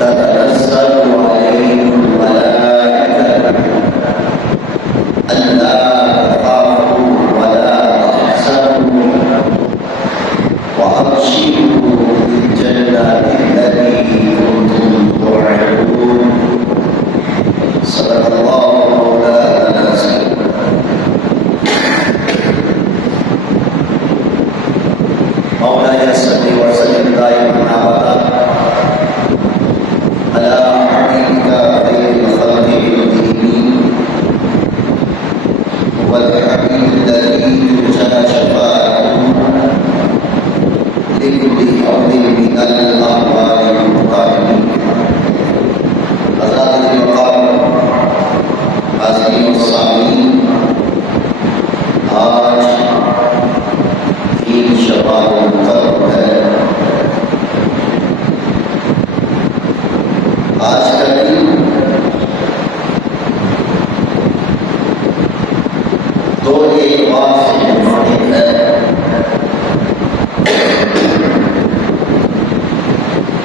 تتنزل عليهم الملائكة ألا تخافوا ولا تحزنوا وأبشروا بالجنة التي كنتم توعدون. صدق الله مولانا العظيم. مولاي صل وسلم دائما أبدا على حبيبك خير الخلق المهيمين والحبيب الذي ترجى شفاعته لكل حول من الأهوال المقامين. حضرات المقام حاضرین السامعین، آج 3 شوال المطلب ہے. آج کا دن 2 اتوار سے منسلک ہے.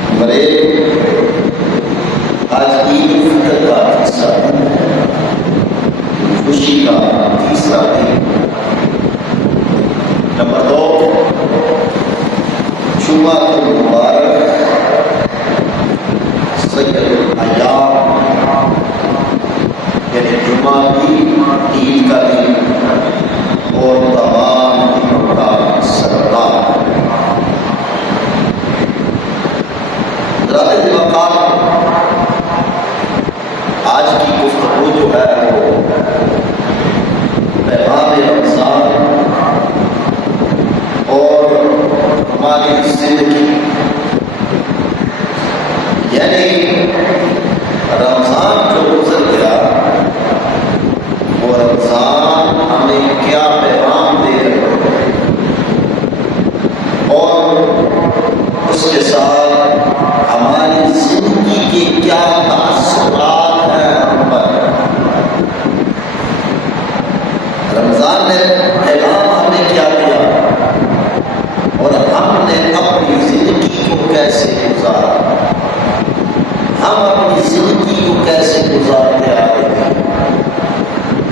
نمبر 1، آج عید الفطر کا تیسرا دن ہے، خوشی کا تیسرا دن. نمبر 2، جمعہ المبارک سید الایام یعنی جمعہ کی عید کا دن اور تمام دنوں کا سردار. حضرات المقام، آج کی گفتگو جو ہے وہ پیغام رمضان اور ہماری زندگی، یعنی رمضان جو گزر گیا وہ رمضان ہمیں کیا پیغام دے رہے ہیں اور اس کے ساتھ ہماری زندگی کے کیا تاثرات ہیں ہم پر. رمضان نے پیغام ہمیں کیا دیا اور ہم نے اپنی زندگی کو کیسے گزارا، ہم اپنی زندگی کو کیسے گزارتے آ رہے ہیں.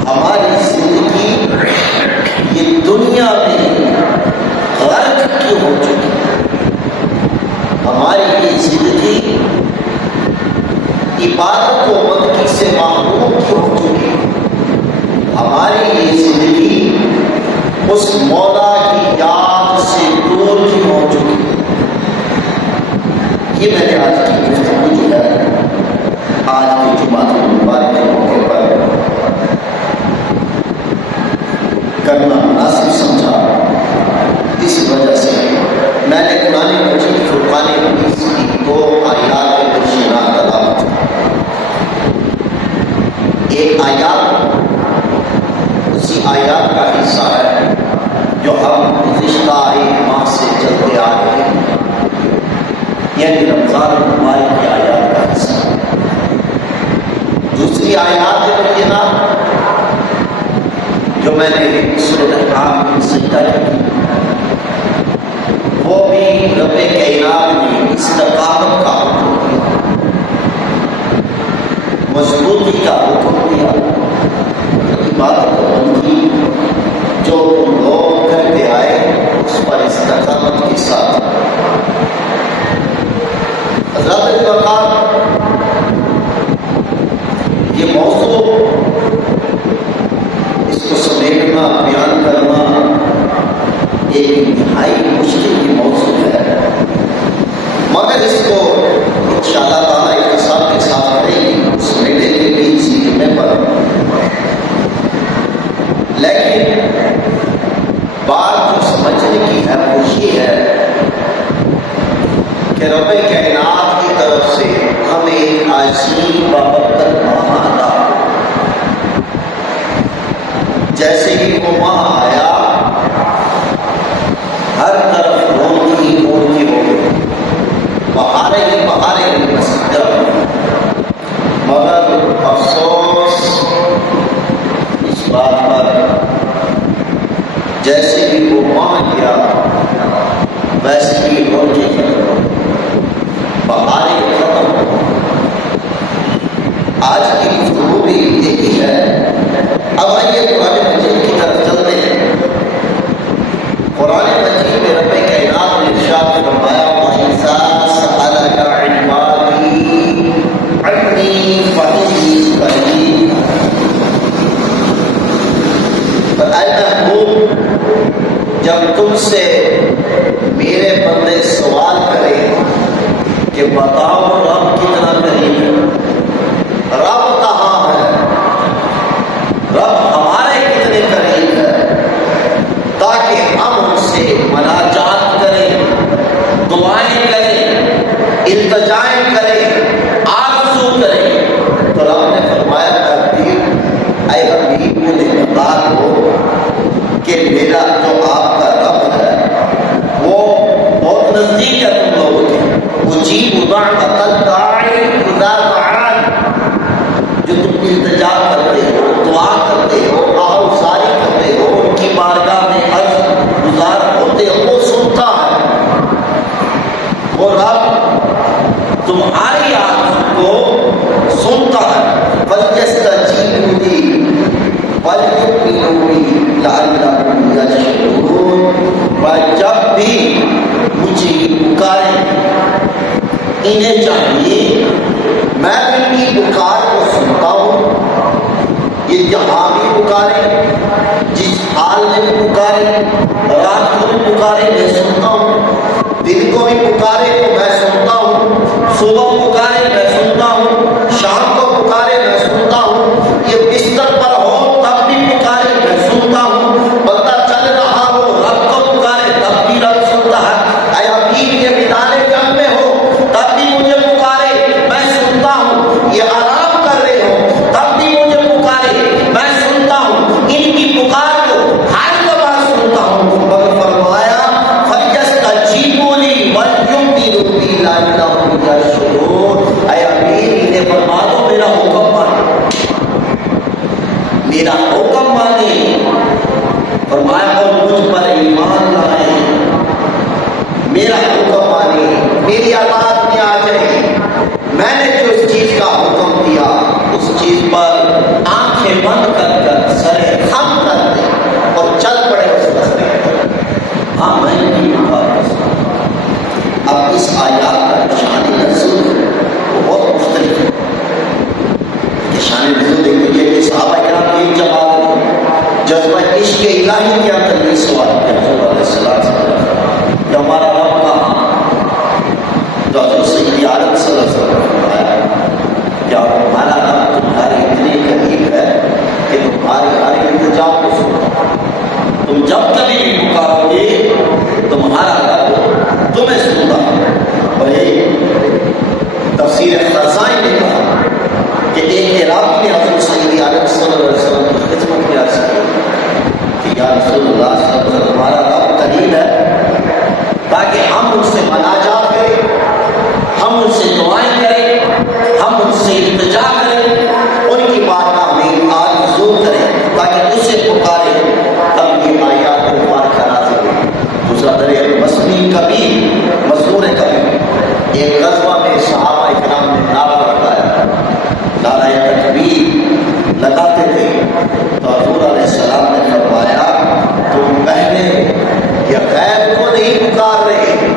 ہماری زندگی یہ دنیا میں غرق کیوں ہو چکی ہے؟ ہماری یہ زندگی عبادت و بندگی سے محروم کیوں ہو چکی ہے؟ ہماری یہ زندگی اس مولا کی یاد سے دور کیوں ہو چکی ہے؟ یہ میں نے آج کی گفتگو جو ہے آج کی جمعہ المبارک کے موقع پر کرنا مناسب سمجھا. اس وجہ سے میں نے قرآن مجید فرقان حمید کی 2 آیات بشیرات تلاوت کی. ایک آیات اسی آیات کا حصہ ہے جو ہم گزشتہ 1 ماہ سے چلتے آ رہے ہیں، یعنی رمضان المبارک کی آیات کا حصہ. دوسری آیات بینہ جو میں نے سورۃ احقاف میں سجدہ کی، وہ بھی رب کائنات نے استقامت کا حکم دیا، مضبوطی کا حکم دیا. عبادت و بندگی جو لوگ کرتے آئے اس پر استقامت کے ساتھ. حضرات المقام، یہ موضوع اس کو سمیٹنا بیان کرنا ایک انتہائی مشکل کی موضوع ہے، مگر اس کو انشاءاللہ تعالیٰ احتساب کے ساتھ کریں گے سمیٹے کے بھی سیکھنے پر. لیکن بات جو سمجھنے کی ہے وہ یہ ہے کہ رب کائنات کی طرف سے ہمیں ایک عظیم بابرکت ماہ عطا. جیسے ہی وہ ماہ آیا ہر طرف رونقی ہی رونقی ہو گئی. بہاریں آج کی گفتگو بھی یہی ہے۔ اب آئیے قرآن مجید کی طرف چلتے ہیں۔ قرآن مجید میں رب کائنات نے ارشاد فرمایا وَإِذَا سَأَلَكَ عِبَادِي عَنِّي فَإِنِّي قَرِيبٌ۔ اے محبوب، جب تم سے میرے بندے سوال کریں کہ بتاؤ رب کتنا قریب ہے، رب کہاں ہے، رب ہمارے کتنے قریب ہے، تاکہ ہم ان سے مناجات کریں، دعائیں کریں، التجائیں کریں، آرزو کریں، تو رب نے فرمایا اے حبیب مجھے بتا دو کہ میرا جو آپ کا رب ہے وہ بہت نزدیک ہے تم لوگوں کے۔ اجیب دعوت الداعی اذا دعان، جو تم التجا کرتے ہو، دعا کرتے ہو، آہوزاری کرتے ہو، ان کی بارگاہ میں عرض گزار ہوتے ہو، وہ سنتا ہے۔ وہ رب تمہاری آرزو کو سنتا ہے۔ فَلْيَسْتَجِيبُوا لِي وَلْيُؤْمِنُوا بِي لَعَلَّهُمْ يَرْشُدُونَ۔ اور جب بھی مجھے پکاریں انہیں چاہیے میں ان کی پکار کو سنتا ہوں، یہ جہاں بھی پکاریں، جس حال میں بھی پکاریں، رات کو بھی پکاریں میں سنتا ہوں، دن کو بھی پکارے تو میں سنتا ہوں، صبح پکارے میں سنتا ہوں، شام کو پکارے میں سنتا ہوں، یہ بستر پر ہو تب بھی پکارے میں سنتا ہوں، بندہ چل رہا ہو رب کو پکارے تب بھی رب سنتا ہے۔ اے حبیب یہ میدان جنگ میں ہو تب بھی مجھے پکارے میں سنتا ہوں، یہ آرام کر رہے ہو تب بھی مجھے پکارے میں سنتا ہوں، ان کی پکار کو ہر دفعہ سنتا ہوں۔ مگر فرمایا فَلْيَسْتَجِيبُوا لِي وَلْيُؤْمِنُوا بِي لَعَلَّهُمْ يَرْشُدُونَ۔ اے حبیب انہیں فرما دو میرا حکم مانو، میرا حکم مانے، فرمایا اور مجھ پر ایمان لائے، میرا حکم مانے، میری اطاعت میں آ جائے، میں نے جو اس چیز کا حکم دیا اس چیز پر آنکھیں بند کر کر سرے خم کر دے اور چل پڑے اس راستے پر۔ ہاں میں نہیں بات۔ اب اس آیات کا شان نزول وہ بہت مختلف ہے کہ شان نزول دیکھو یہ کہ صحابہ کرام کی ایک جماعت نے جذبہ عشق الہی کے اندر یہ سوال کیا حضور علیہ السلام سے کہ ہمارا رب کہاں؟ تو حضور سید عالم صلی اللہ علیہ وسلم نے فرمایا کیا ہمارا رب تمہارے اتنے قریب ہے کہ تمہاری ہر التجا کو سنتا، تم جب کبھی بھی پکارو گے تمہارا رب تمہیں سنتا۔ اور یہ تفسیر خزائن نے کہا کہ ایک عراقی نے حضور سید عالم صلی اللہ علیہ وسلم کی خدمت میں عرض کی کہ یا رسول اللہ صلی اللہ علیہ وسلم ہمارا رب قریب ہے تاکہ ہم ان سے مناجات کریں، ہم ان سے دعائیں کریں، ہم ان سے التجا کریں، ان کی بارگاہ میں آرزو کریں تاکہ اسے پکاریں، تب یہ آیات مبارکہ نازل ہوئی۔ دوسرا دریا مسمی کبھی مزدور کبھی ایک غزوہ میں صحابہ اکرام نے نعرہ لگایا، نعرہ تکبیر لگاتے تھے تو حضور علیہ السلام نے فرمایا تم پہلے یہ غیر کو نہیں پکار رہے،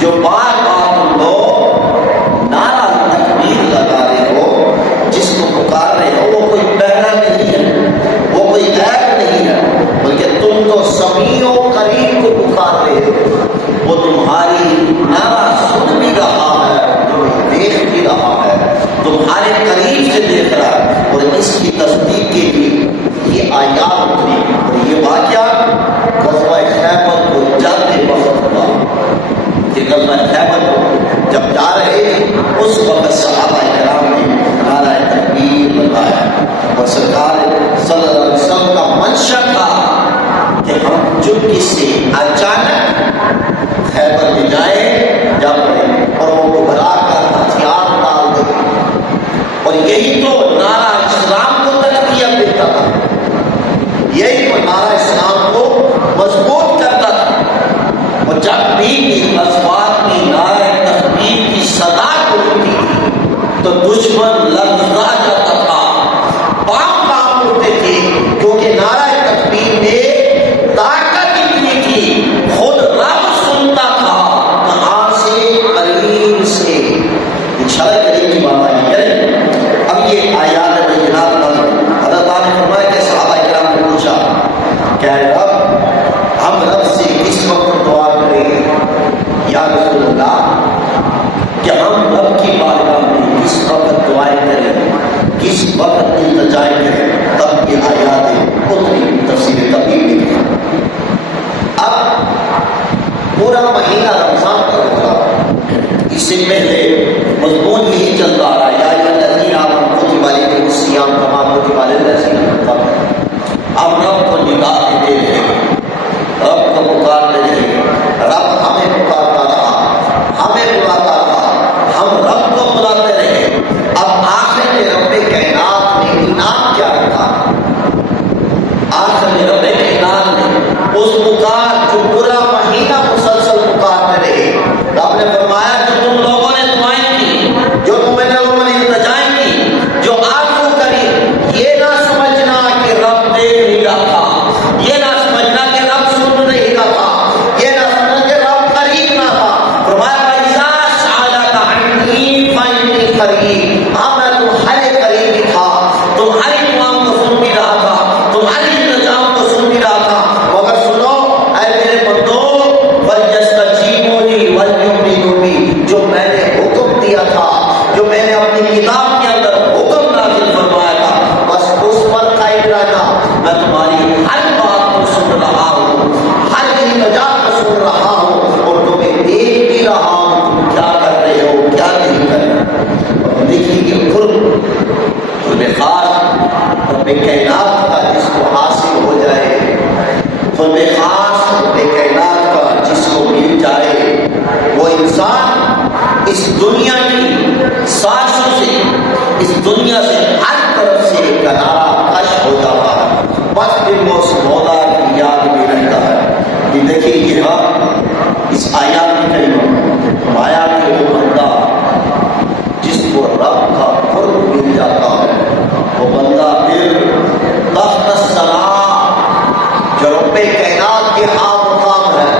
جو بار بار تم لوگ نعرہ تکبیر لگا رہے ہو، جس کو پکار رہے ہو وہ کوئی بہرا نہیں ہے، وہ کوئی غیر نہیں ہے، بلکہ تم تو سمیع و قریب کو پکار رہے ہو، وہ تمہاری نعرہ سن بھی رہا ہے، تمہیں دیکھ بھی رہا ہے، تمہارے قریب سے دیکھ رہا ہے۔ اور اس کی تصدیق کے لیے یہ آیات اتری اور یہ واقعہ غزوہ خیبر کو جاتے وقت ہوا کہ غزوہ خیبر کو جب جا رہے اس وقت صحابہ کرام نے نعرہ تکبیر لگایا اور سرکار صلی اللہ علیہ وسلم کا منشا تھا کہ ہم چپکے سے اچانک خیبر میں جائیں جا پڑے اور وہ گھبرا کر ہتھیار ڈال دیں، اور یہی تو نعرہ اسلام کو تقویت دیتا تھا، یہی تو نعرہ اسلام کو مضبوط کرتا تھا۔ اور جب بھی غزوات میں نعرہ تکبیر کی صدا ہوتی تھی تو دشمن لرزا جاتا تھا، پاؤں کانپ اٹھتے تھے، کیونکہ نعرہ تکبیر میں طاقت اتنی تھی، خود رب سنتا تھا کہاں سے؟ قریب سے۔ انشاءاللہ قریب کی بات آئی کریں۔ اب یہ آیات بینات نازل، حضرت نے فرمایا کہ صحابہ کرام نے پوچھا کہ اے رب، ہم رب سے کس وقت دعا کریں یا رسول اللہ، کہ ہم رب کی بارگاہ میں کس وقت دعائیں کریں، کس وقت التجائیں کریں؟ تب یہ آیات اتنی تفسیر طویل لکھی۔ اب پورا مہینہ رمضان کا ہوگا، اس سے پہلے مضمون یہی چلتا آ رہا ہے، یا ایھا الذین آمنوا کتب علیکم الصیام کما کتب علی الذین من قبلکم۔ اب رب کو ندا دیتے رہے، رب کو پکارتے رہے، رب ہمیں پکارتا رہا، ہمیں بلاتا رہا، ہم رب کو بلاتے رہے۔ اب آخر میں رب کائنات نے انعام کیا رکھا؟ آخر میں رب کائنات نے اس پکار جو پورا مہینہ مسلسل پکارتے رہے، رب نے فرمایا جو تم لوگوں نے دعائیں کی، جو تم لوگوں نے التجائیں کی، جو آرزو کری، یہ نہ سمجھنا کہ رب دیکھ نہیں رہا تھا، یہ نہ سمجھنا کہ رب سن نہیں رہا تھا، یہ نہ سمجھنا کہ رب قریب نہ تھا۔ فرمایا وَإِذَا سَأَلَكَ عَنِّي فَإِنِّي قَرِيبٌ، ہاں میں تمہارے قریب ہی تھا، تمہاری دعاؤں کو سن بھی رہا تھا، تمہاری التجاؤں کو سن بھی رہا تھا۔ مگر سنو اے میرے بندو، وَلْيَسْتَجِيبُوا لِي وَلْيُؤْمِنُوا بِي، جو میں نے حکم دیا تھا، جو میں نے اپنی کتاب کے اندر حکم نازل فرمایا تھا، بس اس پر قائم رہنا۔ میں تمہاری ہر بات کو سن رہا ہوں، ہر التجا کو سن رہا ہوں، اور تمہیں دیکھ بھی رہا ہوں تم کیا کر رہے ہو، کیا نہیں کر رہے۔ اور دیکھیے یہ قرب خاص رب کائنات کا جس کو حاصل ہو جائے، قرب خاص رب کائنات کا جس کو مل جائے، وہ انسان اس دنیا کی سازشوں سے، اس دنیا سے ہر طرف سے کنارہ کش ہو جاتا ہے، بس دل وہ اس مولا کی یاد میں رہتا ہے۔ یہ دیکھیے یہ اس آیات میں کہیں آیا کہ وہ بندہ جس کو رب کا قرب مل جاتا ہے، وہ بندہ پھر تحت الثرا، جو رب کائنات کے ہاں مقام ہے،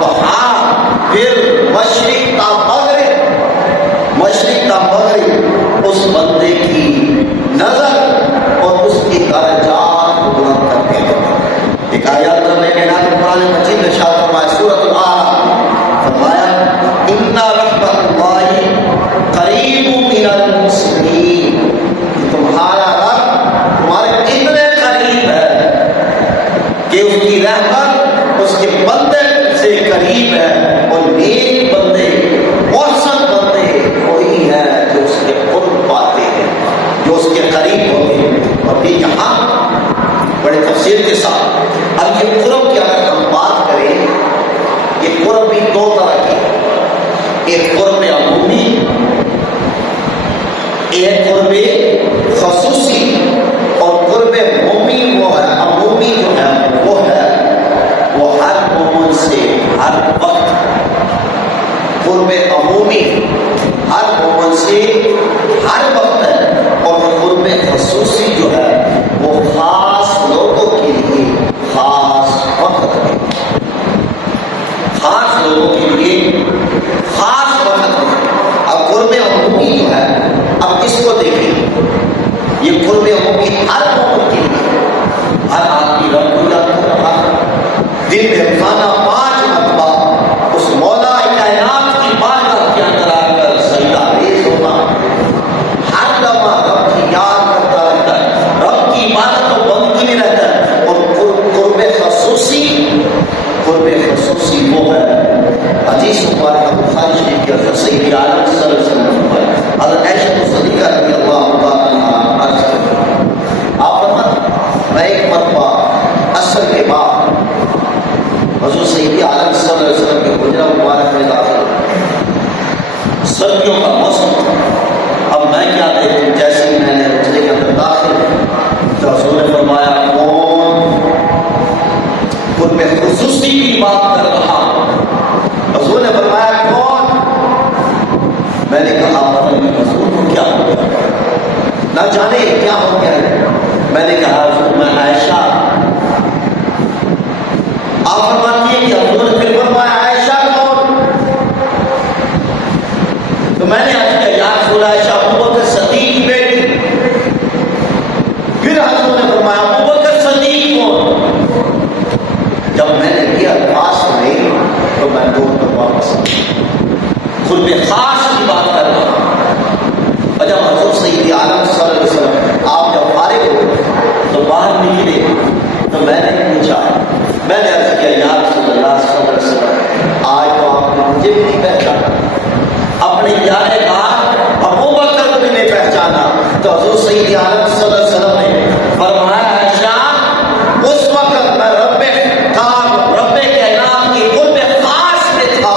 وہاں پھر مشرق تا مغرب، مشرق تا مغرب اس بندے کی نظر اور اس کی درجات کو بلند کرتے ہیں۔ ایک آیات رب کائنات قرآن مجید میں ارشاد فرمایا، سورۃ الاعراف، فرمایا ان رحمت اللہ قریب من المحسنین، تمہارا رب تمہارے اتنے قریب ہے کہ اس کی رحمت اس کے بندے سے قریب ہے، اور نیک بندے، محسن بندے وہی ہے جو اس کے قرب پاتے ہیں، جو اس کے قریب ہوتے ہیں۔ اور بھی یہاں بڑے تفصیل کے ساتھ اب یہ قرب کی اگر ہم بات کریں، یہ قرب بھی دو طرح کی، ایک قرب عمومی، ایک قرب خصوصی۔ اور قرب عمومی وہ ہے، عمومی جو ہے وہ ہر مومن سے ہر وقت، قرب عمومی ہر مومن سے ہر وقت ہے، اور قرب خصوصی جو ہے وہ خاص لوگوں کے لیے خاص وقت ہے، خاص لوگوں کے لیے خاص وقت ہے۔ اب قرب عمومی جو ہے، اب اس کو دیکھیں، یہ قرب عمومی ہر مومن کے لیے، ہر آدمی رب کو یاد کر رہا ہے، دن میں روزانہ 5 مرتبہ اس مولا کائنات کی بارگاہ کے اندر آ کر سجدہ ریز ہونا، ہر لمحہ رب کی یاد کرتا رہتا ہے، رب کی عبادت و بندگی میں رہتا ہے۔ اور قرب خصوصی وہ ہے، حدیث مبارکہ بخاری شریف کے اندر سید عالم صلی اللہ علیہ وسلم پر حضرت عائشہ صدیقہ رضی اللہ تعالیٰ عنہا عرض کرتے ہیں، آپ فرماتے میں ایک مرتبہ عصر کے بعد حضور سید عالم صلی اللہ علیہ وسلم کے حجرہ مبارک میں داخل، سردیوں کا موسم تھا۔ اب میں کیا دیکھوں، جیسے ہی میں نے حجرے کے اندر داخل تو حضور نے فرمایا کون قرب خصوصی کی بات کر رہا؟ حضور نے فرمایا کون؟ میں نے کہا حضور کو کیا ہو گیا؟ جب حضور سید عالم صلی اللہ علیہ وسلم آپ جب فارغ ہو تو باہر نکلے تو میں نے پوچھا، میں نے عرض کیا یا رسول اللہ صلی اللہ علیہ وسلم آج تو آپ نے مجھے بھی نہیں پہچانا، اپنے یار بات ابو بکر کو بھی نہیں پہچانا، تو حضور سید عالم صلی اللہ علیہ وسلم نے فرمایا عائشہ اس وقت میں رب کائنات کی قرب خاص میں تھا،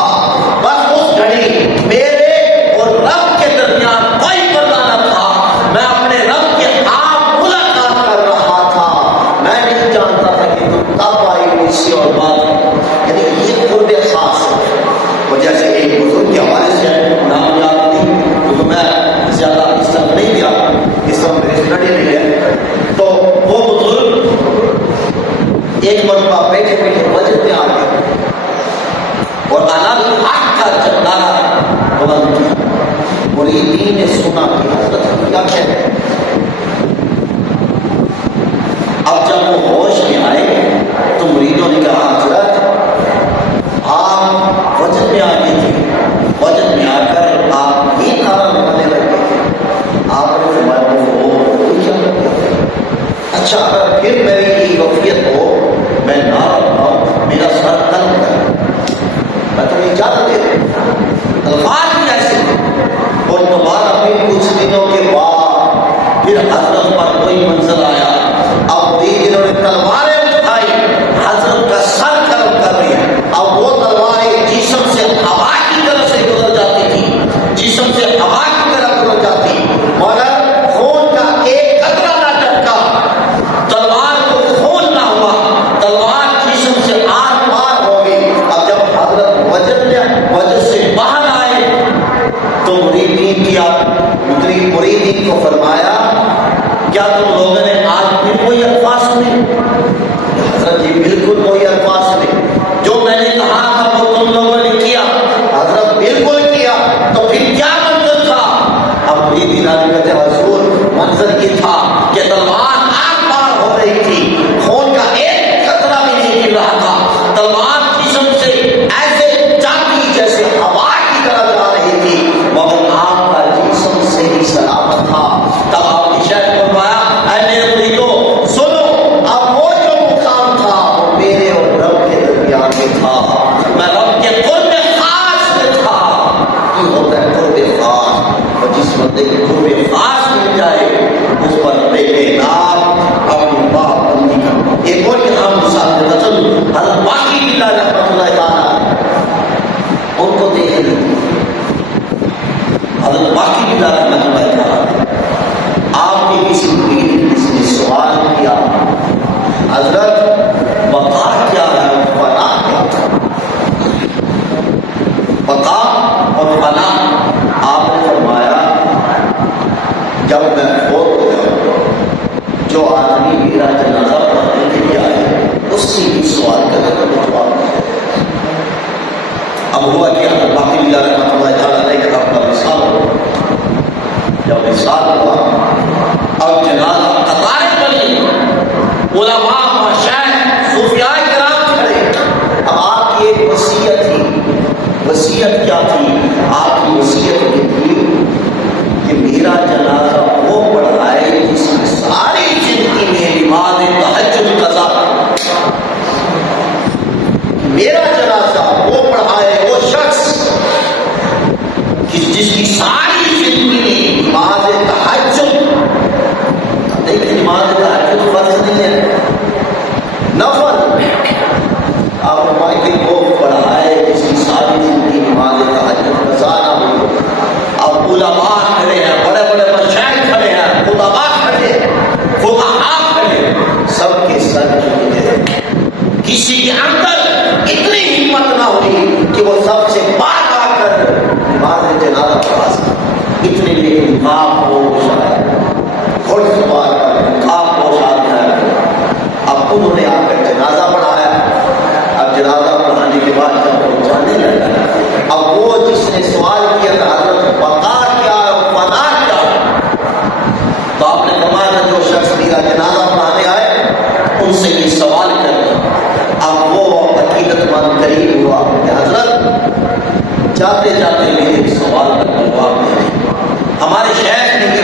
بس اس گھڑی میرے اور رب کے درمیان کوئی پردہ نہ تھا، میں اپنے رب کے آپ ملاقات کر رہا تھا، میں نہیں جانتا تھا کہ تم تب آئی کسی اور بات، یعنی یہ قرب خاص ہے۔ اور جیسے ایک بزرگ کے حوالے سے نام یاد نہیں تو میں زیادہ اس طرح نہیں گیا، اس طرح میری اسٹڈی نہیں ہے، تو وہ بزرگ ایک مرتبہ بیٹھے بیٹھے مسجد میں آ گئے اور الگ حق کا جب نعرہ بلند کیا، مریدین نے سنا کہ حضرت کیا کہتے ہیں۔ اب جب وہ ہوش میں آئے تو مریدوں نے کہا حضرت آپ وجد میں آ گئی تھی، وجد میں آ کر آپ یہ نعرہ لگانے لگے تھے، آپ نے فرمایا وہ کیا کرتے؟ اچھا اگر پھر میری یہ وفیت ہو میں نعرہ لگاؤں، میرا سر قلم کر، میں تمہیں اجازت دے دوں۔ الفاظ بھی ایسے تھے۔ اور دوبارہ پھر کچھ دنوں کے بعد پھر حضرت پر کوئی منظر آیا، اب انہوں نے تلواریں اٹھائی، حضرت کا سر قلم کر رہی ہے، اب وہ تلواریں جسم سے ہوا کی طرف سے گزر جاتی تھی، جسم سے ہوا کی طرف گزر جاتی، مگر خون کا ایک قطرہ نہ ٹپکا، تلوار کو خون نہ ہوا، تلوار جسم سے آر پار ہو گئی۔ اب جب حضرت وجد سے باہر آئے تو مریدین کو فرمایا کیا تم لوگوں نے آج پھر کوئی الفاظ سنے؟ حضرت جی بالکل کوئی الفاظ سنے، جو میں نے کہا تھا وہ تم لوگوں نے کیا؟ حضرت بالکل کیا، تو پھر کیا منظر تھا؟ اب مریدین آنے کہتے حضور منظر یہ تھا کہ تلوار آر پار ہو رہی تھی، خون کا ایک قطرہ بھی نہیں گر رہا تھا، تلوار جسم سے ایسے جاتی جیسے ہوا کی طرح جا رہی تھی، مگر آپ کا جسم سے ہی سلامت تھا۔ تب آپ کی شیخ فرمایا اے میرے مریدوں سنو، اب وہ جو مقام تھا وہ میرے اور رب کے درمیان میں تھا، میں رب کے قرب خاص میں تھا۔ یہ ہوتا ہے قرب خاص، اور جس بندے کو قرب خاص مل جائے اس پر بے نام اپنی پابندی کرنا۔ ایک اور یہاں مثال دیتا چلو، حضرت باقی بلّہ رحمۃ اللہ تعالیٰ ان کو دیکھ لیتے، حضرت باقی بلّہ رحمۃ اللہ تعالیٰ آپ کے کسی مرید نے کسی نے سوال کیا حضرت بقا کیا ہے فنا کیا ہے؟ بقا اور فنا آپ نے فرمایا جب میں فوت ہو جاؤں جو آدمی میرا جنازہ پڑھنے کے لیے آئے اس سے بھی سوال کرے تو میں جواب دے۔ اب ہوا کہ حضرت باقی بلّہ رحمۃ اللہ تعالیٰ نے کہ آپ کا وصال ہو، جب وصال ہوا اب جنازہ قطاریں بنی، علماء مشائخ صوفیاء کرام کھڑے، اب آپ کی ایک وصیت تھی، وصیت کیا تھی؟ آپ کی وصیت یہ تھی کہ میرا جنازہ وہ پڑھائے جس کی ساری زندگی میں نماز تہجد قضا، میرا جنازہ وہ پڑھائے وہ شخص جس کی ساری زندگی میں نماز تہجد، لیکن نماز تہجد فرض نہیں ہے، نفل، آپ فرمائیں کہ وہ پڑھائے جس کی ساری زندگی نماز تہجد قضا نہ ہو۔ اب علماء کھڑے ہیں، بڑے بڑے مشائخ کھڑے ہیں، خطباء کھڑے ہیں، فقہاء کھڑے، سب کے سر جھکے ہیں، کسی کے اندر اتنی ہمت نہ ہوئی کہ وہ سب سے بات آ کر نماز جنازہ پڑھا سکے، اتنے لیے خواب پوش آئے، خود سوال کر خواب پوش آتا ہے۔ اب انہوں نے آ کر جنازہ پڑھایا، اب جنازہ پڑھانے کے بعد جب وہ جانے لگا اب وہ جس نے سوال کیا تھا حضرت بقا کیا فنا کیا، تو آپ نے فرمایا جو شخص میرا جنازہ پڑھانے آئے ان سے یہ سوال کر، اب وہ عقیدت مند قریب ہوا کہ حضرت جاتے جاتے میرے سوال کا جواب دیں۔ ہمارے شیخ نے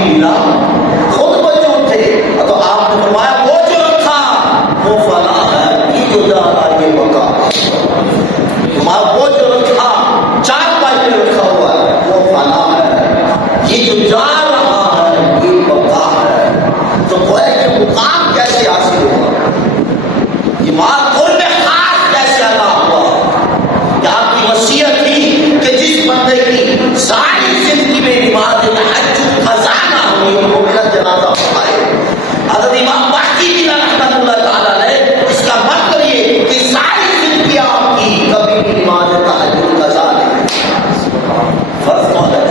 قبیلہ خود موجود تھے، تو آپ نے فرمایا وہ جو رکھا وہ فنا ہے، یہ جو جا رہا ہے یہ بقا ہے، وہ جو رکھا چار پائی پہ رکھا ہوا ہے وہ فنا ہے، یہ جو جا رہا ہے یہ بقا ہے۔ تو گویا یہ مقام کیسے حاصل ہوا، یہ مال قرب خاص کیسے ادا ہوا کہ آپ کی وصیت تھی کہ جس بندے کی ساری زندگی میں نماز تہجد خزانہ ہوئی وہ میرا جنازہ پڑھائے۔ حضرت امام باقی بھی رحمۃ اللہ تعالیٰ نے اس کا مطلب یہ کہ ساری زندگی آپ کی کبھی بھی نماز تہجد قضا نہیں، فرض تو ہے،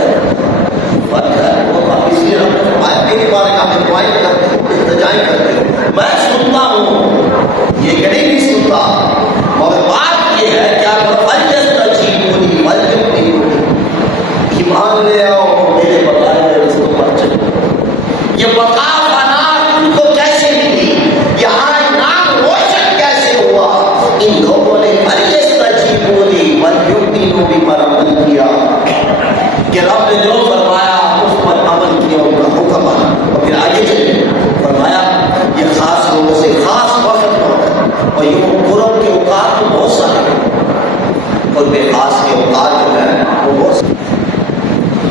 فرض ہے وہ آپ اس لیے ہم نے فرمایا میری بارے کا میں دعائیں کرتے ہوں التجائیں کرتے ہوں، میں سنتا ہوں یہ کہیں نہیں سنتا، مگر بات یہ ہے کیا ایمان لے آؤ میرے بتائے ہوئے رستوں پر چلو۔ یہ بقا فنا ان کو کیسے ملی، یہاں نام روشن کیسے ہوا، ان لوگوں نے فَلْيَسْتَجِيبُوا وَلْيُؤْمِنُوا بِمَا عمل کیا کہ رب نے جو فرمایا اس پر عمل کیا، ان کا حکم ہے۔ اور پھر آگے چلے فرمایا یہ خاص لوگوں سے خاص وقت پر، اور یہ قرب کے اوقات تو بہت سارے ہیں، قرب خاص کے اوقات جو ہیں وہ بہت سارے۔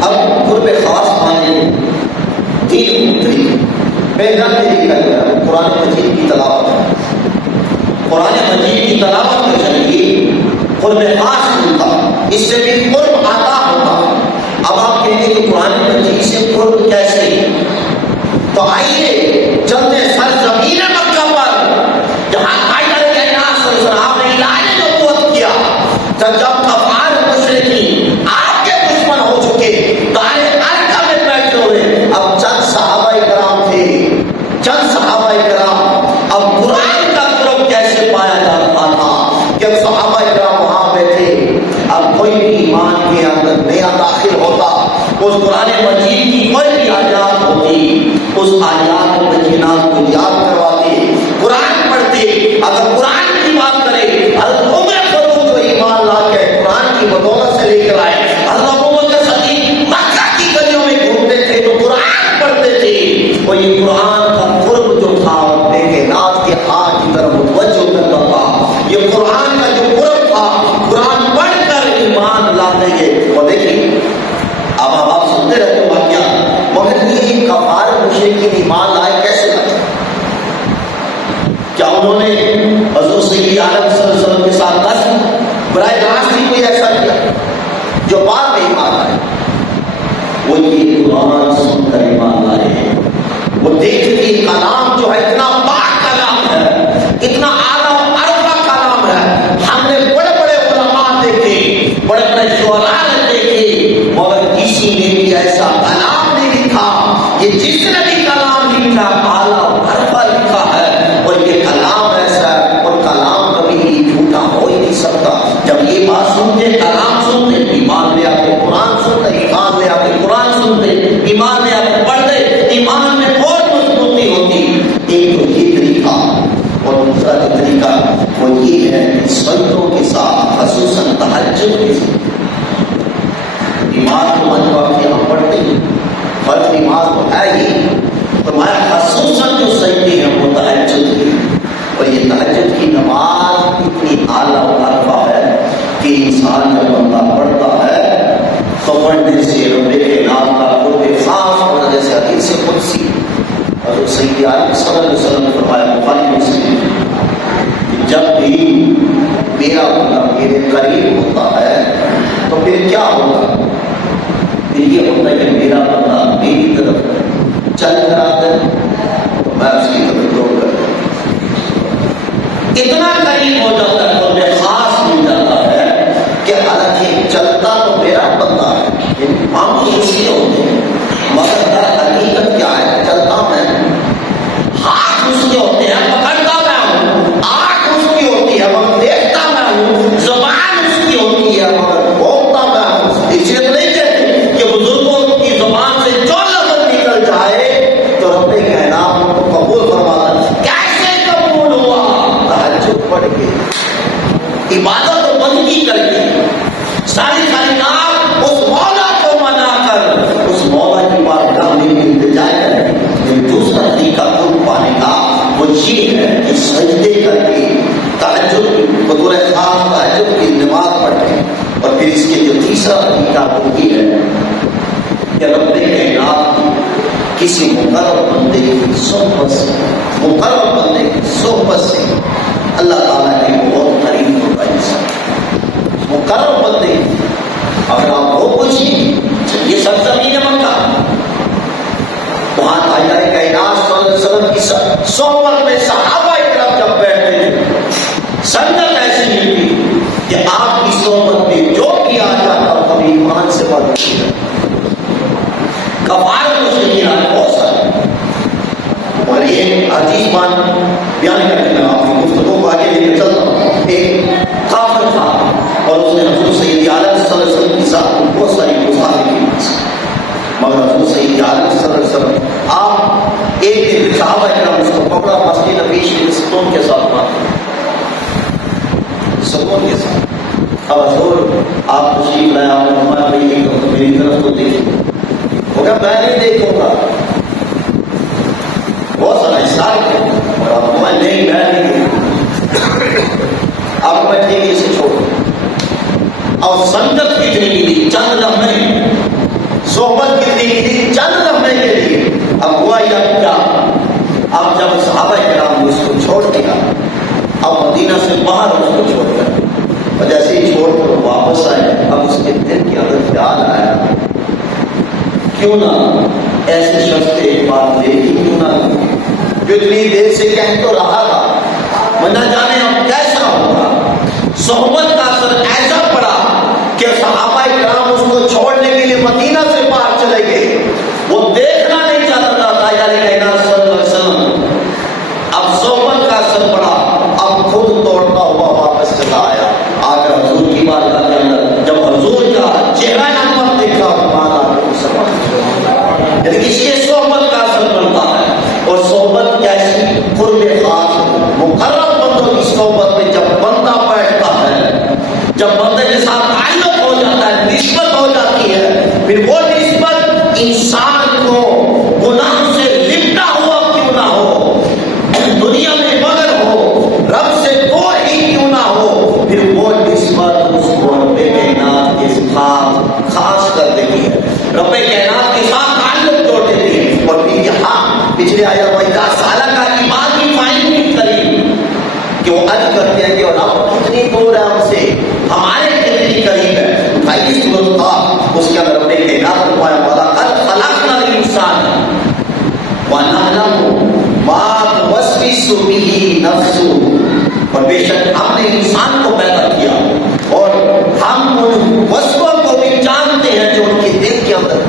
اب قرب خاص مانے تین طریقے، پہلا طریقہ جو ہے قرآن مجید کی تلاوت ہے، قرآن مجید کی تلاوت کے ذریعے قرب خاص ملتا، اس سے بھی قرب آتا ہوتا۔ اب آپ کہیں گے کہ قرآن مجید سے قرب کیسے، تو آئیے چلتے سرزمین مکہ پر جہاں قائد کائنات صلی اللہ علیہ وسلم آپ نے اعلان نبوت کیا، جب کفار مشرکین آپ کے دشمن ہو چکے، دار ارقم میں بیٹھے ہوئے، اب چند صحابہ کرام تھے، چند صحابہ کرام، اب قرآن کا قرب کیسے پایا جا رہا تھا کہ صحابہ کرام وہاں بیٹھے، اب کوئی بھی ایمان کے اندر نیا داخل ہوتا، اس قرآن مجید کی کوئی بھی آیات ہوتی، اس آیات مجینات کو یاد کرواتے، قرآن پڑھتے۔ اگر قرآن کی بات کرے حضرت عمر فاروق جو ایمان لا کے قرآن کی بدولت سے لے کر آئے، حضرت ابوبکر صدیق مکہ کی گلیوں میں گھومتے تھے تو قرآن پڑھتے تھے، اور یہ قرآن کا قرب جو تھا بے کائنات کے ہاتھ کی طرف متوجہ کرتا تھا۔ یہ قرآن کا جو قرب تھا، قرآن پڑھ کر ایمان لاتے گئے۔ اور دیکھیے اب آپ سنتے رہتے ہو واقعہ، مگر یہ کفار مشرکین ایمان لائے کیسے لائے؟ کیا انہوں نے حضور صلی اللہ علیہ وسلم کے ساتھ قصد براہ راست ہی کوئی ایسا کیا جو بعد میں ایمان لائے؟ وہ یہ قرآن سن کر ایمان لائے، وہ دیکھ کے کلام جو ہے اتنا پاک کلام ہے، اتنا اعلیٰ و ارفع کلام ہے، ہم نے بڑے بڑے علماء دیکھے، بڑے بڑے شعراء دیکھے، مگر کسی نے بھی ایسا کلام نہیں لکھا۔ یہ جس نے بھی کلام لکھا اعلیٰ و ارفع لکھا ہے، اور یہ کلام ایسا ہے، اور کلام کبھی جھوٹا ہو ہی نہیں سکتا۔ جب یہ بات سنتے، کلام سنتے، ایمان لے آتے، قرآن سنتے، ایمان لے آتے، قرآن سنتے، ایمان لے آتے، پڑھتے، ایمان میں اور مضبوطی ہوتی۔ ایک تو یہ طریقہ، اور دوسرا جو طریقہ وہ یہ ہے کہ سنتوں کے ساتھ خصوصاً تہجد کے ساتھ نماز کو منوا کے ہم پڑھتے ہیں، فرض نماز تو ہے ہی، فرمایا خصوصاً جو سجدے ہیں وہ تہجد کی، اور یہ تہجد کی نماز اتنی اعلیٰ و ارفع ہے کہ انسان جب بندہ پڑھتا ہے تو پڑھنے سے رب کائنات کا قرب خاص ہونا، جیسے حدیث قدسی حضرت سید عالم صلی اللہ علیہ وسلم نے فرمایا بخاری مسلم کہ جب بھی میرا بندہ میرے قریب ہوتا ہے تو پھر کیا ہوگا؟ پھر یہ ہوتا ہے کہ میرا بندہ میری طرف چل کر آتا ہے تو میں اس کی طرف دوڑ کر اتنا قریب ہو جاتا ہے، قرب خاص مل جاتا ہے کہ حالانکہ چلتا تو میرا بندہ ہے، ہم اس لیے ہوتے ہیں، مگر در حقیقت کیا ہے؟ چلتا میں، ہاتھ اس کے ہوتے ہیں، پکڑتا میں ہوں، آنکھ اس کی ہوتی ہے مگر دیکھتا میں ہوں، زبان اس کی ہوتی ہے مگر بولتا میں ہوں۔ اس لیے تو نہیں کہتے کہ بزرگوں کی زبان سے جو لفظ نکل جائے تو رب کائنات کو قبول فرماتا ہے۔ کیسے قبول ہوا؟ تہجد پڑھ کے، کسی مقرب بندے کی صحبت سے، مقرب بندے کی صحبت سے اللہ تعالیٰ کے بہت قریب ہوتا ہے انسان. مقرب بندے اگر آپ وہ پوچھیں یہ سرزمین مکہ، وہاں تاجدار کائنات صلی اللہ علیہ وسلم کی صحبت میں صحابہ اکرام جب بیٹھتے تھے، سنگت ایسی ملتی کہ آپ کی صحبت میں جو بھی آ جاتا کبھی ایمان سے بات نہیں ہے. کفارت مسلمین آنے بہت سارے، اور یہ عزیز بات بیان کر کے میں آپ کی گفتگو کو آگے لے کے چلتا ہوں. ایک کافر تھا اور اس نے حضور سید عالم صلی اللہ علیہ وسلم کی ساتھ بہت ساری گزاریں کی، مگر حضور سید عالم صلی اللہ علیہ وسلم آپ ایک دن صحابہ کرام اس کو پکڑا، مسجد نبی کے ستون کے ساتھ بات، ستون کے ساتھ. اب حضور آپ تشریف لائے، آپ نے فرمایا بھائی میری طرف تو دیکھیں. وہ کہا میں نہیں دیکھوں گا، بہت سارا احسان ہے اور آپ کو نہیں میں نہیں دیکھوں. آپ میں ٹھیک اسے چھوڑو. اور سنگت کتنی ملی چند لمحے، صحبت کتنی ملی چند لمحے کے لیے. اب ہوا یا کیا، اب جب صحابہ کرام نے اس کو چھوڑ دیا، اب مدینہ سے باہر اس کو چھوڑ کر، اور جیسے ہی چھوڑ کر واپس آئے، اب اس کے دل کے اندر خیال آیا کیوں نہ ایسے شخص سے بات لے ہی کیوں نہ، جو اتنی دیر سے کہہ تو رہا تھا، نہ جانے اب کیسا ہوگا. صحبت کا اثر ایسا پڑا کہ صحابہ کرام اس کو چھوڑنے کے لیے مدینہ سے باہر چلے گئے. وہ دیکھنا نہیں چاہتا تھا تاجدار کائنات صلی اللہ علیہ وسلم. اب صحبت کا اثر پڑا، اب خود توڑتا ہوا واپس چلا آیا. آ کر حضور کی بارگاہ کے اندر جب حضور کا چہرہ انور دیکھا، یعنی اس کے صحبت کا اثر پڑتا ہے. اور صحبت کیسی قرب خاص مقرب بندوں کی صحبت میں جب بندہ بیٹھتا ہے، جب بندے کے ساتھ تعلق ہو جاتا ہے، نسبت ہو جاتی ہے، پھر وہ نسبت انسان کو گناہ سے لپٹا ہوا کیوں نہ ہو، دنیا میں مگر ہو، رب سے دور ہی کیوں نہ ہو، پھر وہ نسبت اس کو رب کائنات کے ساتھ خاص کر دیتی ہے، رب کائنات کے ساتھ تعلق جوڑ دیتی ہے. اور پھر یہاں پچھلے آیا وجہ سالہ کا ایمان کی فائن بھی قریب کہ وہ عرض کرتے ہیں کہ رب کتنی دور ہے ہم سے، ہمارے کتنی قریب ہے. اٹھائیس سورۃ طه اس کے اندر رب کائنات نے فرمایا وَلَقَدْ خَلَقْنَا الْإِنسَانَ وَنَعْلَمُ مَا تُوَسْوِسُ بِهِ نَفْسُهُ، اور بے شک ہم نے انسان کو پیدا کیا اور ہم ان وسوسوں کو بھی جانتے ہیں جو ان کے دل کے اندر.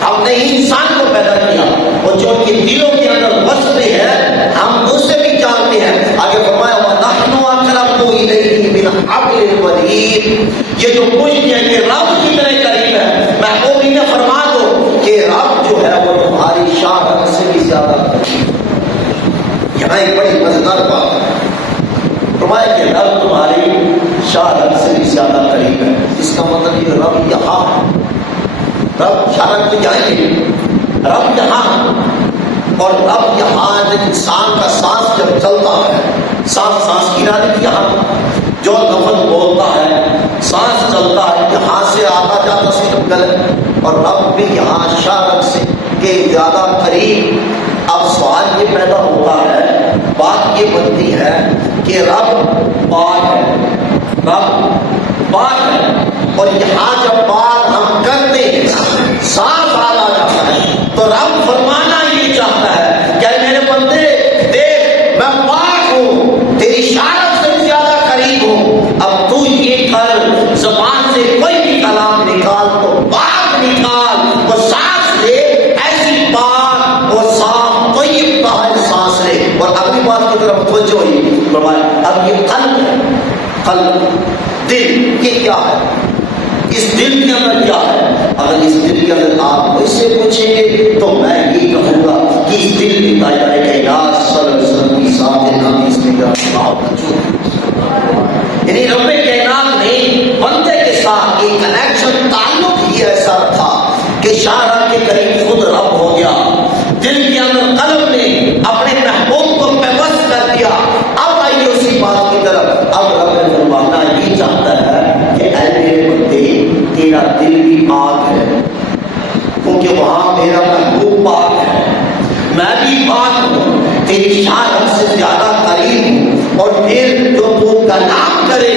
ہم نے انسان کو پیدا کیا اور جو ان کے دلوں کے اندر وسوسے ہیں ہم اسے بھی جانتے ہیں. آگے فرمایا وَنَحْنُ أَقْرَبُ إِلَيْهِ مِنْ حَبْلِ الْوَرِيدِ. یہ جو پوچھتے ہیں کہ رب کتنے قریب ہے، محبوب نے فرما دو کہ رب جو ہے وہ تمہاری شاہ سے بھی زیادہ قریب. یہاں ایک بڑی مزیدار بات ہے، فرمایا کہ رب تمہاری شاہ سے بھی زیادہ قریب ہے. اس کا مطلب یہ رب یہاں ہے، رب شارک تو جائیں، رب یہاں، اور رب یہاں جب انسان کا سانس جب چلتا ہے، سانس کی رانی بھی یہاں، جو لفظ بولتا ہے، سانس چلتا ہے، یہاں سے آتا جاتا صرف غلط، اور رب بھی یہاں شارک سے کے زیادہ قریب. اب سوال یہ پیدا ہوتا ہے، بات یہ بنتی ہے کہ رب پاک ہے، رب پاک ہے، اور یہاں جب بات ہم کرتے ہیں سانس آ جاتا ہے تو رب فرمانا یہ چاہتا ہے کہ میرے بندے دیکھ میں پاک ہوں، تیری شارت سے زیادہ قریب ہوں. اب تو یہ کر، زبان سے کوئی بھی کلام نکال تو پاک نکال، وہ سانس لے ایسی پاک اور صاف طیب طاہر سانس لے. اور اگلی بات کی طرف توجہ ہوئی فرمایا اب یہ قلب ہے، قلب دل، یہ کیا ہے، اس دل کے اندر کیا ہے. اگر اس دل کے اندر آپ مجھ سے پوچھیں گے تو میں یہ کہوں گا کہ اس دل میں تاجدار کائنات صلی اللہ علیہ وسلم کی ذات نامی اس میں یعنی رب کائنات نے بندے کے ساتھ ایک کنیکشن، تعلق ہی ایسا رکھا کہ شاہ کے قریب خود رب ہو گیا. دل کے اندر قلب نے اپنے محبوب کو پیوست کر دیا. اب آئیے اسی بات کی طرف. اب رب فرمانا یہ چاہتا ہے کہ اے میرے بندے تیرا دل بھی پاک ہے، کیونکہ وہاں میرا محبوب پاک ہے. تیری شان سے زیادہ قریب ہوں، اور پھر جو تو کلام کرے،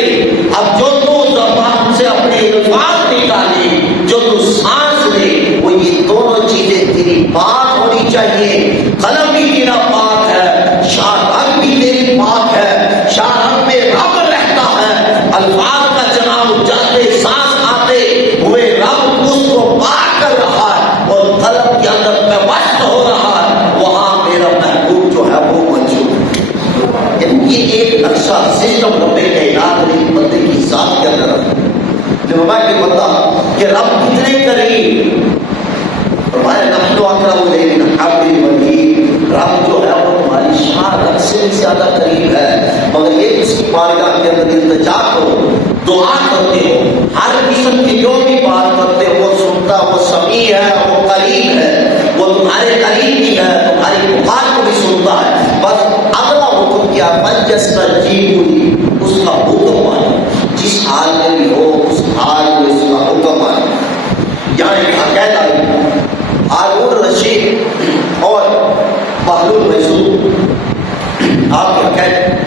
اب جو تو زبان سے اپنے الفاظ نکالے، جو تو سانس لے، وہ یہ دونوں چیزیں تیری پاک ہونی چاہیے۔ قلم بھی تیرا پاک ہے، شان بھی تیری پاک ہے، شان میں رب رہتا ہے، الفاظ کا جناب جاتے سانس آتے ہوئے رب اس کو پاک کر رہا ہے، اور قلم کے اندر پیوست ہو رہا ہے، وہاں میرا محبوب جو ہے وہ موجود ہے۔ یہ ایک نقشہ سسٹم رب کائنات نے بندے کی ذات کے اندر رکھا، جو میں کہ بتا کہ رب کتنے قریب، فرمایا نحن اقرب الیہ من حبل الورید، رب جو ہے وہ تمہاری شان رب سے بھی زیادہ قریب ہے، مگر یہ اس کی بارگاہ کے اندر التجا کرو، دعا کرتے ہو، ہر قسم کی جو بھی بات کرتے ہو وہ سنتا، وہ سمیع ہے، وہ قریب ہے، وہ تمہارے قریب بھی ہے، تمہاری پکار کو بھی سنتا ہے۔ بس اگلا حکم کیا؟ فَلْيَسْتَجِيبُوا لِي، اس کا حکم مانو، جس حال میں بھی ہو اس حال میں اس کا حکم مانو۔ یعنی باقاعدہ ہارون رشید اور بہلول محسود آپ کیا کہتے ہیں؟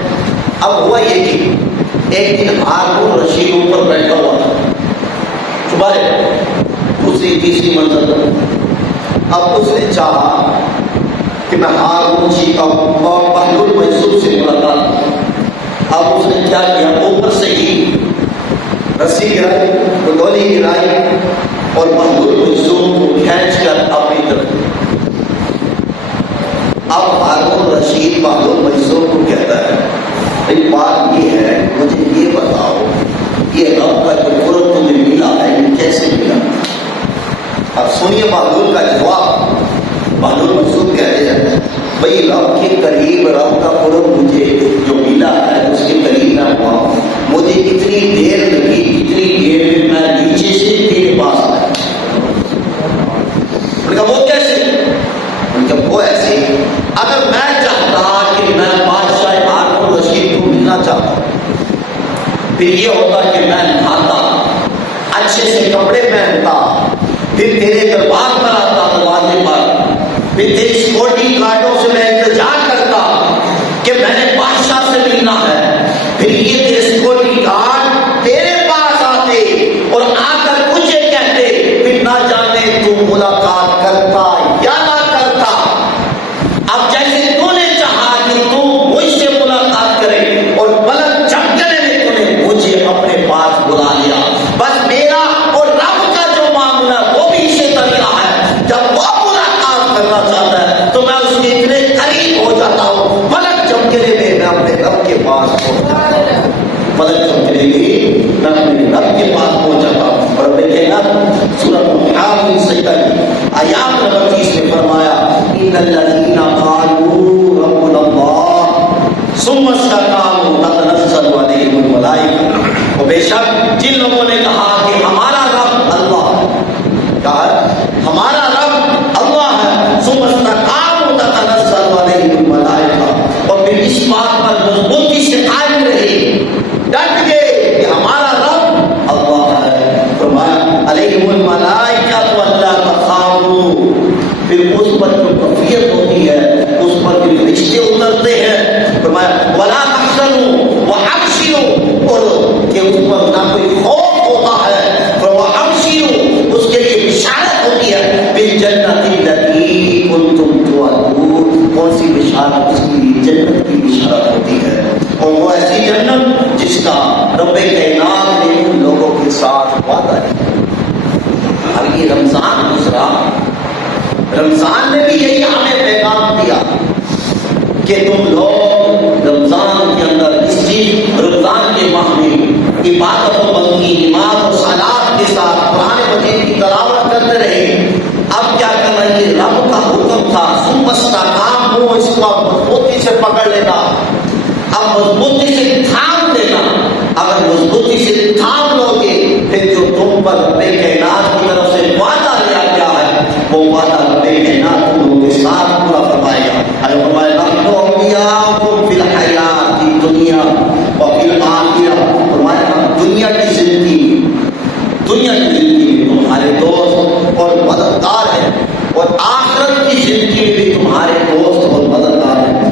اب ہوا یہ کہ ایک دن ہارون رشید اوپر بیٹھا ہوا تھا چبارے دوسری تیسری منزل پر، اب اس نے چاہا کہ میں ہارون رشید اور بہلول محسود سے ملاقات، اب اس نے کیا کیا؟ اوپر سے ہی رسی گرائی، ڈولی گرائی اور بہلول محسود کو کھینچ کر اپنی طرف۔ اب ہارون رشید بہلول محسود کو کہتا ہے ایک بات یہ ہے، مجھے یہ بتاؤ یہ رب کا جو قرب تمہیں ملا ہے یہ کیسے ملا؟ اب سنیے بہلول کا جواب۔ بہلول محسود کہتے ہیں بھائی رب کے قریب، رب کا قرب مجھے جو ملا ہے اس کے قریب میں ہوا ہوں، مجھے اتنی دیر لگی جتنی دیر میں نیچے سے تیرے پاس آیا۔ ان کا وہ کیسے؟ ان کا وہ ایسے، اگر میں چاہتا کہ میں بادشاہ ہارون رشید کو ملنا چاہتا پھر یہ ہوتا کہ میں نہاتا، اچھے سے کپڑے پہنتا، پھر تیرے دربار پر آتا دروازے پر، پھر تیری سیکورٹی گارڈوں سے میں انتظار کرتا کہ میں نے بادشاہ سے ملنا ہے، پھر یہ تیرے سیکورٹی گارڈ تیرے پاس آتے اور آ کر مجھے کہتے، پھر نہ جانے تو ملاقات کرتا یا نہ کرتا۔ اب جیسے تو نے چاہا کہ تو مجھ سے ملاقات کرے اور بلند چمکنے میں تو نے مجھے اپنے پاس بلا لیا، بس میرا اور رب کا جو معاملہ وہ بھی اسی طریقہ ہے، جب وہ ملاقات کرنا چاہتا ہے تو میں اس کے اتنے قریب ہو جاتا ہوں، بلند چمکنے میں میں اپنے رب کے پاس پہنچ جاتا ہوں، بلند چمکنے میں میں اپنے رب کے پاس پہنچ جاتا ہوں۔ اور سورۃ الحاقہ سجدہ کی آیات نمبر 30 میں فرمایا ان الذین قالوا ربنا اللہ ثم استقاموا تتنزل علیہم الملائکہ، اور بے شک جن لوگوں نے کہا کہ ہمارا رب اللہ، کہا ہمارا رب اللہ ہے، ثم استقاموا تتنزل علیہم الملائکہ، اور پھر اس بات پر مضبوطی سے قائم رہے، ڈٹ گئے کہ ہمارا رب اللہ ہے، فرمایا علیہم الملائکہ الا تخافوا، پھر اس پر جو کفیت ہوتی ہے اس پر بھی فرشتے اترتے ہیں، فرمایا ولا تحزنوا وابشروا، اور کہ اس پر نہ کوئی خوف ہوتا ہے، وابشروا اس کے لیے بشارت ہوتی ہے، بالجنۃ التي کنتم توعدون، کون سی بشارت؟ اس کی جنت کی بشارت ہوتی ہے، اور وہ ایسی جنت جس کا رب کائنات نے ان لوگوں کے ساتھ وعدہ ہے۔ اب یہ رمضان گزرا، رمضان نے بھی یہی ہمیں پیغام دیا کہ تم لوگ رمضان کے اندر اس چیز، رمضان کے ماہ میں عبادت و بندگی، نماز و صلات کے ساتھ قرآن مجید کی تلاوت کرتے رہے۔ اب کیا کرنا، یہ رب کا حکم تھا، ثم استقاموا، اس کو مضبوطی سے پکڑ لینا، اب مضبوطی سے تھام لینا، اگر مضبوطی سے تھام لو گے پھر جو تم پر رب کائنات کی طرف سے وعدہ لیا گیا ہے وہ وعدہ رب کائنات تم لوگوں کے ساتھ پورا فرمائے گا۔ اگر فرمایا نحن اولیاؤکم فی الحیات الدنیا وفی الآخرہ، فرمایا ہم دنیا کی زندگی میں تمہارے دوست اور مددگار ہیں، اور آخرت کی زندگی میں بھی تمہارے دوست اور مددگار ہیں۔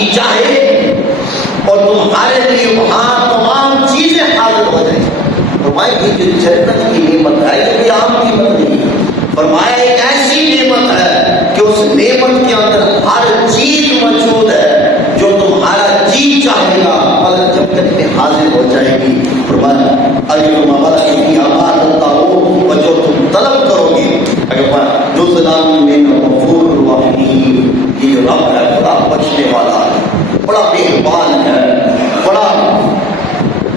جی چاہے اور تمہارے لیے وہاں تمام چیزیں حاضر ہو جائیں. فرمایا کہ جو جنت کی نعمت ہے یہ کوئی عام نعمت نہیں ہے. فرمایا ایک ایسی نعمت ہے کہ اس نعمت کے اندر ہر چیز موجود ہے جو تمہارا جی چاہے گا مگر جب تک میں حاضر ہو جائے گی. فرمایا اگر تمہارا کی آباد ہوتا ہو اور جو تم طلب کرو گے اگر جو سلام میں غفور الرحیم یہ جو رب ہے بڑا بخشنے والا ہے, بڑا مہربان ہے, بڑا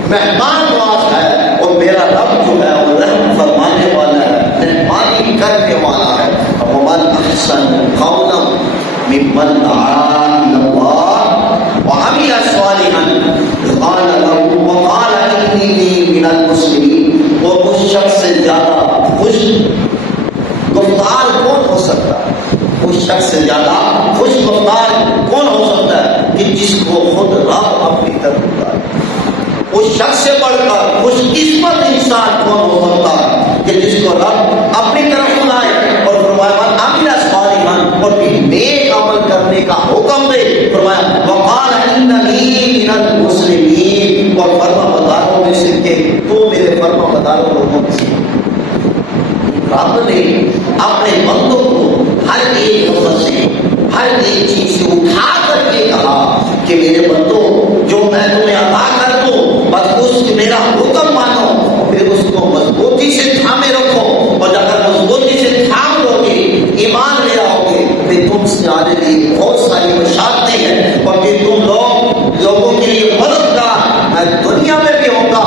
مہمان نواز ہے, اور میرا رب جو ہے وہ رحم فرمانے والا ہے, مہربانی کرنے والا ہے. ومن احسن قولا ممن دعا الى الله وعمل صالحا قال له وقال انني من المسلمين. اور اس شخص سے زیادہ خوش گفتار کون ہو سکتا ہے, اس شخص سے زیادہ خوش گفتار کون ہو سکتا ہے کہ جس کو خود رب اپنی طرف بلائے. اس شخص سے بڑھ کر خوش قسمت انسان کون ہو سکتا ہے کہ جس کو رب اپنی طرف بلائے اور فرمایا عامل صالحا, اور پھر نیک عمل کرنے کا حکم دے. فرمایا وقال اننی من المسلمین, اور فرما برداروں میں سے کہ تو میرے فرما برداروں لوگوں میں سے. رب نے اپنے بندوں کو ہر ایک لفظ سے ہر ایک چیز سے اٹھا کر کے کہا کہ میرے بندوں جو میں تمہیں عطا کر دوں بس اس میرا حکم مانو, پھر اس کو مضبوطی سے تھامے رکھو, اور اگر مضبوطی سے تھام لو گے ایمان لے آؤ گے پھر تم سے آنے لیے بہت ساری مشاقتیں ہیں, اور پھر تم لوگوں کے لیے مددگار میں دنیا میں بھی ہوں گا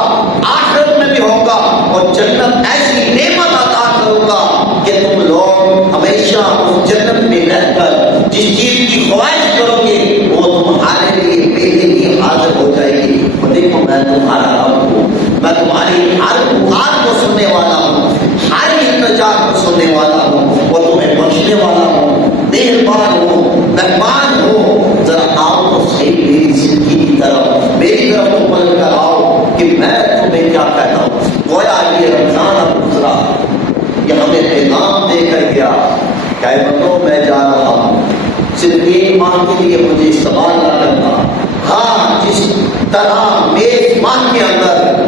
آخرت میں بھی ہوں گا, اور جنت ایسی نعمت عطا کروں گا کہ تم لوگ ہمیشہ اس جنت میں رہ کر جس چیز کی خواہش کرو گے وہ تمہارے لیے پہلے ہی حاضر ہو جائے گی. اور دیکھو میں تمہارا رب ہوں, میں تمہاری ہر پکار کو سننے والا ہوں, ہر التجا کو سننے والا ہوں, اور تمہیں بخشنے والا ہوں, مہربان ہوں, مہربان ہوں. ذرا آؤ تو صحیح میری زندگی کی طرف, میری طرف تم پلٹ کر آؤ کہ میں تمہیں کیا کہتا ہوں. گویا یہ رمضان اب گزرا, یہ ہمیں پیغام دے کر گیا کہ اے بندو میں جا رہا ہوں, صرف ایک ماہ کے لیے مجھے استعمال نہ کرنا. ہاں جس طرح میں ماہ کے اندر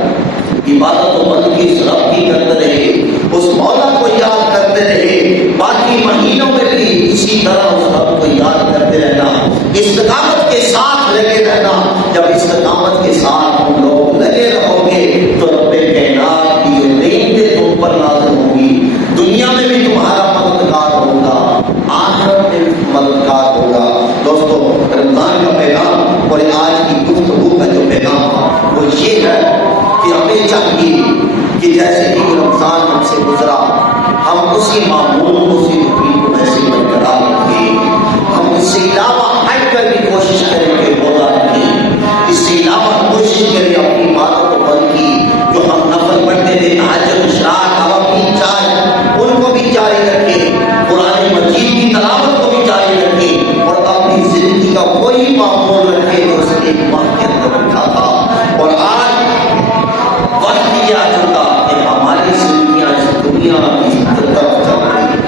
عبادت و بندگی اس رب کی کرتے رہے, اس مولا کو یاد کرتے رہے, باقی مہینوں میں بھی اسی طرح اس رب کو یاد کرتے رہنا, استقامت کے ساتھ لگے رہنا. جب استقامت کے ساتھ تم لوگ لگے رہو گے تو رب کائنات کی یہ نعمتیں تم پر نازل ہوں گی. دنیا میں بھی تمہارا مددگار ہوگا, آخرت میں بھی مددگار ہوگا. دوستو رمضان کا پیغام اور آج کی گفتگو کا جو پیغام ہے وہ یہ ہے کہ ہمیں چاہیے کہ جیسے کہ رمضان ہم سے گزرا ہم اسی معمول اسی روٹین کو ایسے برقرار رکھیں. ہم اس سے علاوہ ہٹ کر بھی کوشش کریں کہ روزہ رکھیں, اس سے علاوہ کوشش کریں اپنی باتوں کو بند کی جو ہم نفل پڑھتے تھے تہجد اشراق اب اپنی چار ان کو بھی جاری رکھیں, قرآن مجید کی تلاوت کو بھی جاری رکھیں, اور اپنی زندگی کا کوئی معمول رکھیں جو اس ایک ماہ کے اندر رکھا تھا. اور آج وقت یہ آ چکا کہ ہماری زندگیاں اس دنیا کی طرف چل رہی,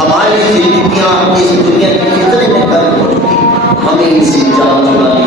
ہماری زندگیاں اس دنیا کی فطرے میں گرم ہو چکی, ہمیں اسے جان چڑھانی